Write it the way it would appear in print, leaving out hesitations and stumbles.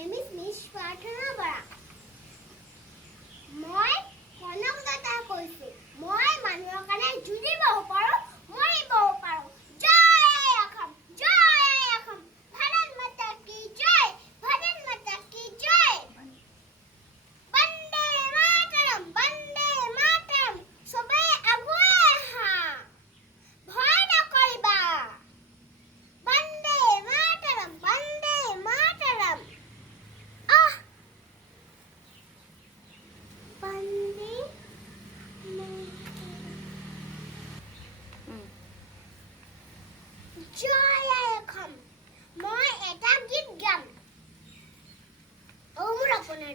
name is Miss Pratana Bara. মই কনকলতা কৈছো। মই মানুহৰ কাৰণে যুঁজিব পাৰো, মৰিব পাৰো। জয় অসম, জয় অসম। ভাৰত মাতা কি জয়, ভাৰত মাতা কি জয়। বন্দে মাতৰম, বন্দে মাতৰম। সবে আগুৱাই আহা, ভয় নকৰিবা। বন্দে মাতৰম, বন্দে মাতৰম। বন্দে জয় অসম। মই এটা গীত গাম। মোৰ আপোনাৰ